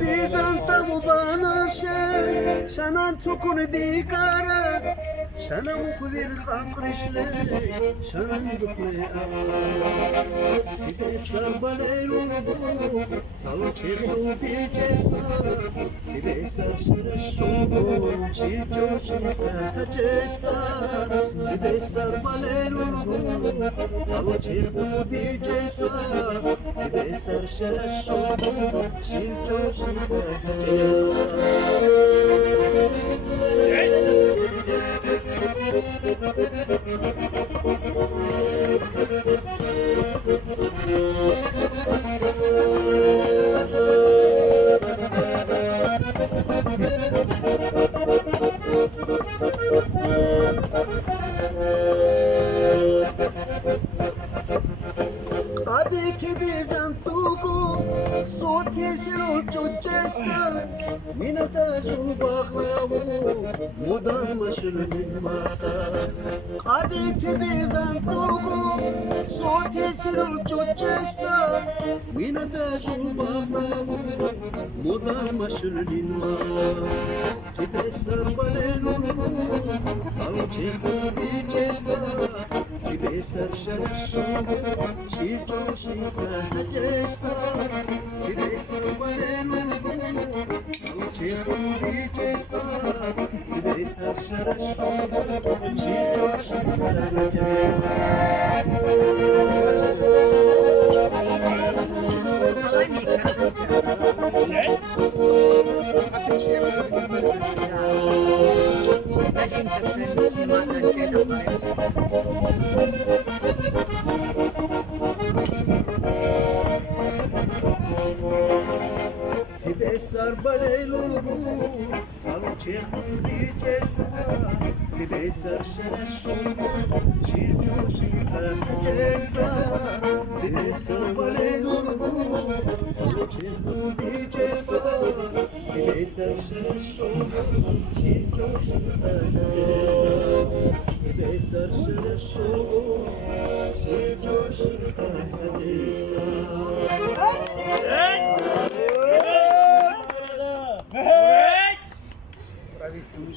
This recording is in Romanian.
Bizanta mubanashe Shanan tukun dikara Shanam khuvir qaqrishle Shanan dukle Sibe sarbale lulu Salo chirlu bijesa Sibe sarshire shogo Shirjo shirka hajesa Sibe sarbale lulu Salo chirlu bijesa Sibe sarshire shogo Shirjo shirka Abiti bizantugu Soti sirul chuchesa Minata jubaqlavu Mudan mashulil masa Abiti bizantugu Soti sirul chuchesa Minata jubaqlavu Mudan mashulil masa Sibesar balelu Salchihu bijesa Sibesar sharashu Shirjo shirka hajesa Sibesar balelu Salchihu bijesa Sibesar sharashu Shirjo shirka Sibesar balelu Salchihu bijesa Sibesar sharashu Shirjo shirka hajesa Sibesar balelu Salchihu bijesa Sibesar sharashu Shirjo shirka hajesa Sibesar sharashu Shirjo shirka hajesa Bravissimo.